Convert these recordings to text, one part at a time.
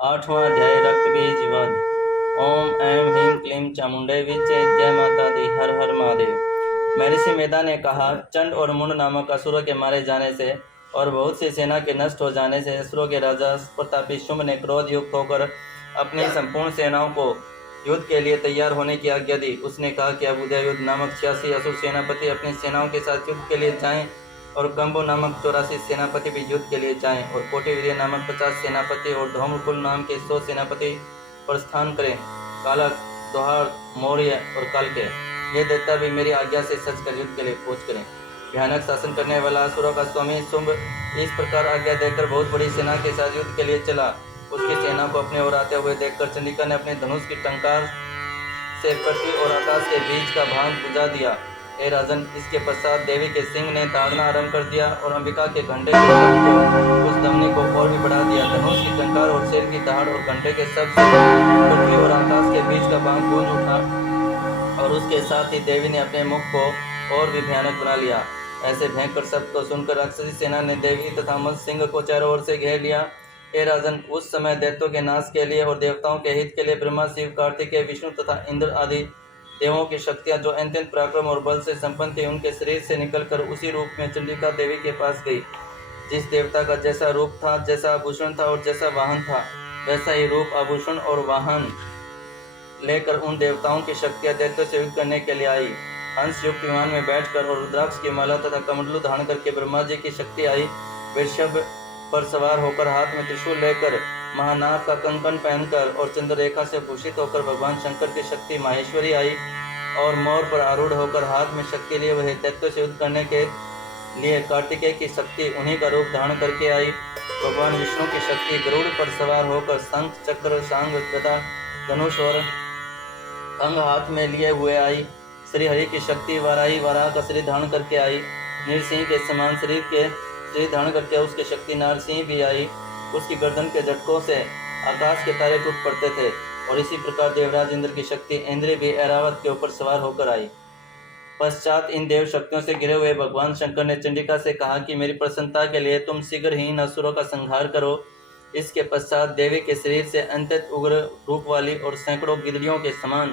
आठवां अध्याय रक्तबीज वध। ओम ऐं ह्रीं क्लीं चामुंडे विचे जय माता दी, हर हर महादेव। महर्षि मेधा ने कहा, चंड और मुंड नामक असुरों के मारे जाने से और बहुत सी सेना के नष्ट हो जाने से असुरों के राजा प्रतापी शुंभ ने क्रोध युक्त होकर अपनी संपूर्ण सेनाओं को युद्ध के लिए तैयार होने की आज्ञा दी। उसने कहा कि अब उदययुद्ध नामक 86 असुर सेनापति अपनी सेनाओं के साथ युद्ध के लिए जाएं और कंबो नामक 84 सेनापति भी युद्ध के लिए जाएं और कोटिवीर्य नामक 50 सेनापति और धौम्रकुल नाम के 100 सेनापति प्रस्थान करें। कालक, दोहार, मौर्य और कालके, ये देवता भी मेरी आज्ञा से सच कर युद्ध के लिए कूच करें। भयानक शासन करने वाला असुरों का स्वामी शुंभ इस प्रकार आज्ञा देकर बहुत बड़ी सेना के साथ युद्ध के लिए चला। उसकी सेना को अपने ओर आते हुए देखकर चंडिका ने अपने धनुष की टंकार से पृथ्वी और आकाश के बीच का भाग बुझा दिया। हे राजन, इसके पश्चात देवी के सिंह ने ताड़ना आरंभ कर दिया और अंबिका के घंटे के शब्द को उस धमनी को और भी बढ़ा दिया। धनुष की टंकार और शेर की दहाड़ और घंटे के शब्द से पृथ्वी और आकाश के बीच का भाग गूंज उठा और उसके साथ ही देवी ने अपने मुख को और भी भयानक बना लिया। ऐसे भयंकर शब्द को सुनकर राक्षसी सेना ने देवी तथा मत्स्य सिंह को चारों ओर से घेर लिया। हे राजन, उस समय दैत्यों के नाश के लिए और देवताओं के हित के लिए ब्रह्मा, शिव, कार्तिकेय, विष्णु तथा इंद्र आदि देवों की शक्तियां जो अत्यंत पराक्रम और बल से संपन्न थी, उनके शरीर से निकलकर उसी रूप में चंडिका देवी के पास गई। जिस देवता का जैसा रूप था, जैसा आभूषण था और जैसा वाहन था, वैसा ही रूप, आभूषण और वाहन लेकर उन देवताओं की शक्तियां दैत्यों से युद्ध करने के लिए आई। हंस युक्त विमान में बैठकर और रुद्राक्ष की माला तथा कमंडलू धारण करके ब्रह्मा जी की शक्ति आई। वृषभ पर सवार होकर हाथ में त्रिशूल लेकर, महानाग का कंकण पहनकर और चंद्ररेखा से भूषित होकर भगवान शंकर की शक्ति माहेश्वरी आई और मोर पर आरूढ़ होकर हाथ में शक्ति लिए वह दैत्यों से युद्ध करने के लिए कार्तिकेय की शक्ति उन्हीं का रूप धारण करके आई। भगवान विष्णु की शक्ति गरुड़ पर सवार होकर शंख, चक्र, सांग, गदा, धनुष और अंग हाथ में लिए हुए आई। श्री हरि की शक्ति वाराही वराह का शरीर धारण करके आई। नृसिंह के समान शरीर धारण करके उसकी शक्ति नारसिंह भी आई। उसकी गर्दन के झटकों से आकाश के तारे टूट पड़ते थे और इसी प्रकार देवराज इंद्र की शक्ति इंद्र भी ऐरावत के ऊपर सवार होकर आई। पश्चात इन देव शक्तियों से घिरे हुए भगवान शंकर ने चंडिका से कहा कि मेरी प्रसन्नता के लिए तुम शीघ्र ही इन असुरों का संहार करो। इसके पश्चात देवी के शरीर से अत्यंत उग्र रूप वाली और सैकड़ों गिदड़ियों के समान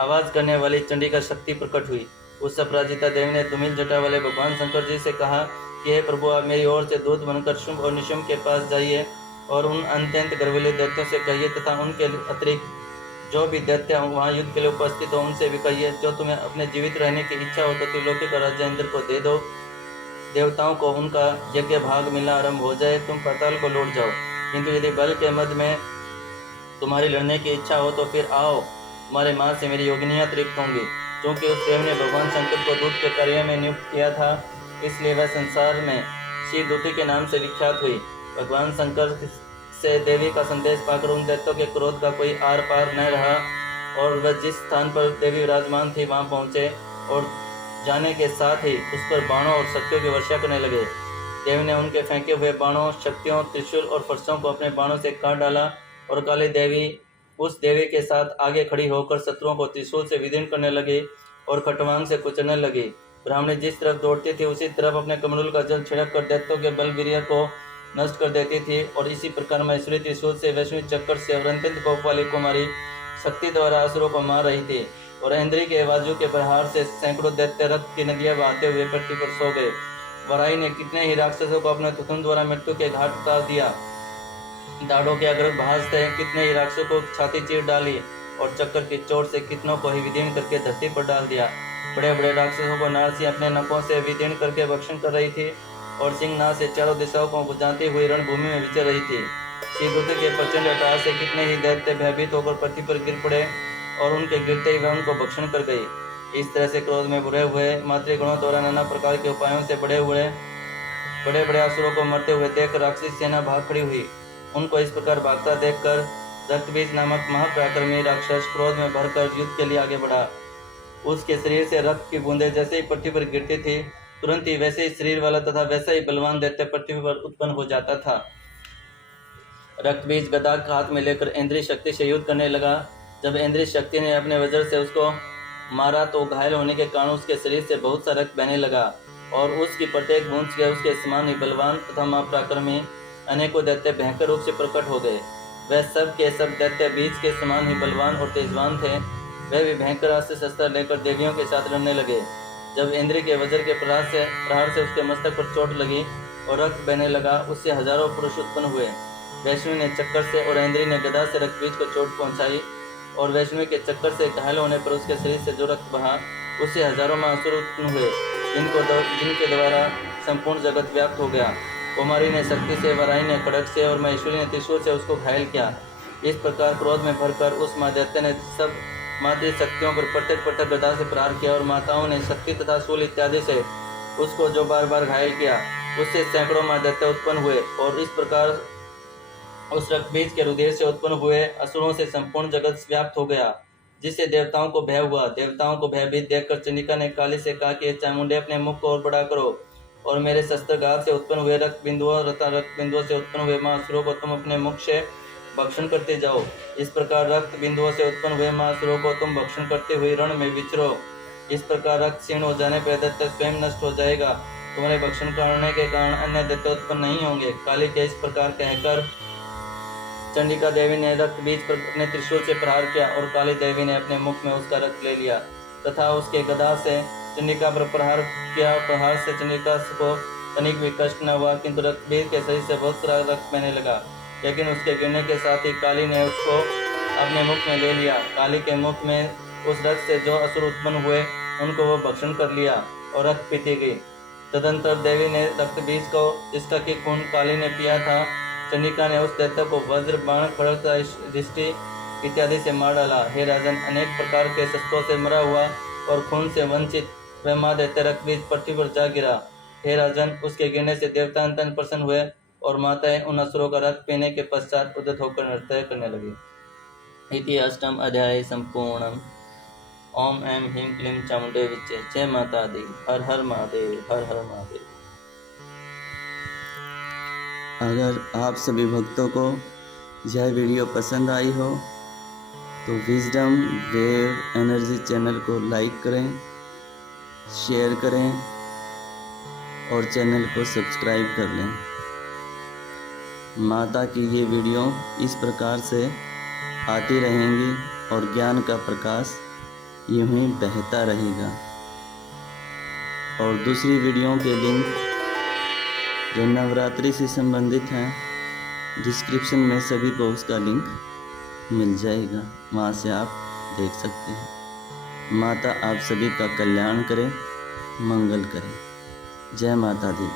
आवाज करने वाली चंडिका शक्ति प्रकट हुई। उस अपराजिता देवी ने धूमिल जटा वाले भगवान शंकर जी से कहा कि हे प्रभु, आप मेरी ओर से दूत बनकर शुंभ और निशुंभ के पास जाइए और उन अत्यंत गर्विले दैत्यों से कहिए तथा उनके अतिरिक्त जो भी दैत्य वहाँ युद्ध के लिए उपस्थित हो उनसे भी कहिए, जो तुम्हें अपने जीवित रहने की इच्छा हो तो त्रिलोकी का राजा इंद्र को दे दो। देवताओं को उनका यज्ञ भाग मिलना आरंभ हो जाए, तुम पाताल को लौट जाओ। किंतु यदि बल के मध्य में तुम्हारी लड़ने की इच्छा हो तो फिर आओ, तुम्हारे माँ से मेरी योगिनियाँ तृप्त होंगी। क्योंकि उस देव ने भगवान शंकर को दूत के कार्य में नियुक्त किया था, इसलिए वह संसार में शिवदूती के नाम से विख्यात हुई। भगवान शंकर से देवी का संदेश पाकर उन दैत्यों के क्रोध का कोई आर पार न रहा और वह जिस स्थान पर देवी विराजमान थी वहां पहुंचे और जाने के साथ ही उस पर बाणों और शक्तियों की वर्षा करने लगे। देवी ने उनके फेंके हुए बाणों, शक्तियों, त्रिशूल और फरसों को अपने बाणों से काट डाला और काली देवी उस देवी के साथ आगे खड़ी होकर शत्रुओं को त्रिशूल से विदीर्ण करने लगी और खटवांग से कुचलने लगी। ब्राह्मणी जिस तरफ दौड़ती थी उसी तरफ अपने कमंडल का जल छिड़क कर दैत्यों के बल वीर्य को नष्ट कर देती थी और इसी प्रकार महेश्वरी त्रिशूल से, वैष्णवी चक्कर से और अत्यंत कोप वाली कुमारी शक्ति द्वारा असुरों को मार रही थी और इंद्री के बाजू के प्रहार से सैकड़ों दैत्य रक्त की नदियां बहाते हुए पृथ्वी पर सो गए। वराई ने कितने ही राक्षसों को अपने तुतुन द्वारा मृत्यु के घाट उतार दिया। दाढ़ों के अग्र भास से कितने ही राक्षसों को छाती चीर डाली और चक्कर की चोट से कितनों को ही विदीर्ण करके धरती पर डाल दिया। बड़े बड़े राक्षसों को नारसी अपने नखों से विदीर्ण करके भक्षण कर रही थी और सिंहनाद से चारों दिशाओं को बुझाती हुई रणभूमि में विचर रही थी। शिवदूत के प्रचंड अट्टहास से कितने ही दैत्य भयभीत होकर पृथ्वी पर गिर पड़े और उनके गिरते ही वह उनको भक्षण कर गई। इस तरह से क्रोध में बुरे हुए मातृगणों द्वारा नाना प्रकार के उपायों से बड़े बड़े असुरों को मरते हुए देख राक्षसी सेना भाग खड़ी हुई। उनको इस प्रकार भागता देखकर रक्तबीज नामक महापराक्रमी राक्षस क्रोध में भरकर युद्ध के लिए आगे बढ़ा। उसके शरीर से रक्त की बूंदें जैसे ही पृथ्वी पर गिरती थी, तुरंत ही वैसे ही शरीर वाला तथा वैसा ही बलवान दैत्य पृथ्वी पर उत्पन्न हो जाता था। रक्तबीज गदा हाथ में लेकर इंद्रिय शक्ति से युद्ध करने लगा। जब इंद्रिय शक्ति ने अपने वज्र से उसको मारा तो घायल होने के कारण उसके शरीर से बहुत सा रक्त बहने लगा और उसकी प्रत्येक बूंद के उसके समान ही बलवान तथा महापराक्रमी अनेकों दैत्य भयंकर रूप से प्रकट हो गए। वह सब के सब दैत्य बीज के समान ही बलवान और तेजवान थे। वे भी भयंकर अस्त्र शस्त्र लेकर देवियों के साथ लड़ने लगे। जब इंद्र के वज्र के प्रहार से उसके मस्तक पर चोट लगी और रक्त बहने लगा, उससे हजारों पुरुष उत्पन्न हुए। वैष्णवी ने चक्कर से और इंद्री ने गदा से रक्तबीज को चोट पहुंचाई, और वैष्णवी के चक्कर से घायल होने पर उसके शरीर से जो रक्त बहा, उससे हजारों महासुर उत्पन्न हुए, जिनके द्वारा संपूर्ण जगत व्याप्त हो गया। कुमारी ने शक्ति से, वराई ने खड्ग से और महेश्वरी ने त्रिशूल से उसको घायल किया। इस प्रकार क्रोध में भरकर उस महादैत्य ने सब मातृ शक्तियों पर पटक गदा से प्रहार किया, और माताओं ने शक्ति तथा शूल इत्यादि से उसको जो बार बार घायल किया, उससे सैकड़ों महादैत्य उत्पन्न हुए। और इस प्रकार उस रक्तबीज के रुधिर से उत्पन्न हुए असुरों से संपूर्ण जगत व्याप्त हो गया, जिससे देवताओं को भय हुआ। देवताओं को भयभीत देखकर चंडिका ने काली से कहा कि चामुंडे, अपने मुख को और बड़ा करो और मेरे शस्त्रघात से उत्पन्न हुए रक्त बिंदुओं से उत्पन्न हुए महासुरों को तुम अपने मुख से भक्षण करते जाओ। इस प्रकार रक्त बिंदुओं से उत्पन्न हुए महासुरों को तुम भक्षण करते हुए रण में विचरो। इस प्रकार रक्त क्षीण हो जाने पर दैत्य स्वयं नष्ट हो जाएगा। तुम्हारे भक्षण करने के कारण अन्य दैत्य उत्पन्न नहीं होंगे। काली के इस प्रकार कहकर चंडिका देवी ने रक्त बीज पर अपने त्रिशूल से प्रहार किया, और काली देवी ने अपने मुख में उसका रक्त ले लिया तथा उसके गदा से चंडिका पर प्रहार किया। प्रहार से चंडिका को तनिक भी कष्ट न हुआ, किंतु रक्तबीज के शरीर से बहुत सारा रक्त बहने लगा। लेकिन उसके गिरने के साथ ही काली ने उसको अपने मुख में ले लिया। काली के मुख में उस रक्त से जो असुर उत्पन्न हुए, उनको वो भक्षण कर लिया और रक्त पीती गई। तदंतर देवी ने रक्तबीज को, जिसका कि खून काली ने पिया था, चंडिका ने उस दैत्य को वज्र, बाण, खड्ग, दृष्टि इत्यादि से मार डाला। हे राजन, अनेक प्रकार के शस्त्रों से मरा हुआ और खून से वंचित वह महादैत्य रक्तबीज पृथ्वी पर जा गिरा। हे राजन, उसके गिरने से देवता अत्यंत प्रसन्न हुए, और माताएं उन असुरों का रक्त पीने के पश्चात उद्यत होकर नृत्य करने लगी। इति अष्टम अध्याय संपूर्णम। ओम ऐं ह्रीं क्लीं चामुंडे विच्चे। जय माता दी। हर हर महादेव, हर हर महादेव। अगर आप सभी भक्तों को यह वीडियो पसंद आई हो तो विजडम वेव एनर्जी चैनल को लाइक करें, शेयर करें और चैनल को सब्सक्राइब कर लें। माता की ये वीडियो इस प्रकार से आती रहेंगी और ज्ञान का प्रकाश यूं ही बहता रहेगा। और दूसरी वीडियो के लिंक जो नवरात्रि से संबंधित हैं, डिस्क्रिप्शन में सभी को उसका लिंक मिल जाएगा, वहाँ से आप देख सकते हैं। माता आप सभी का कल्याण करे, मंगल करे। जय माता दी।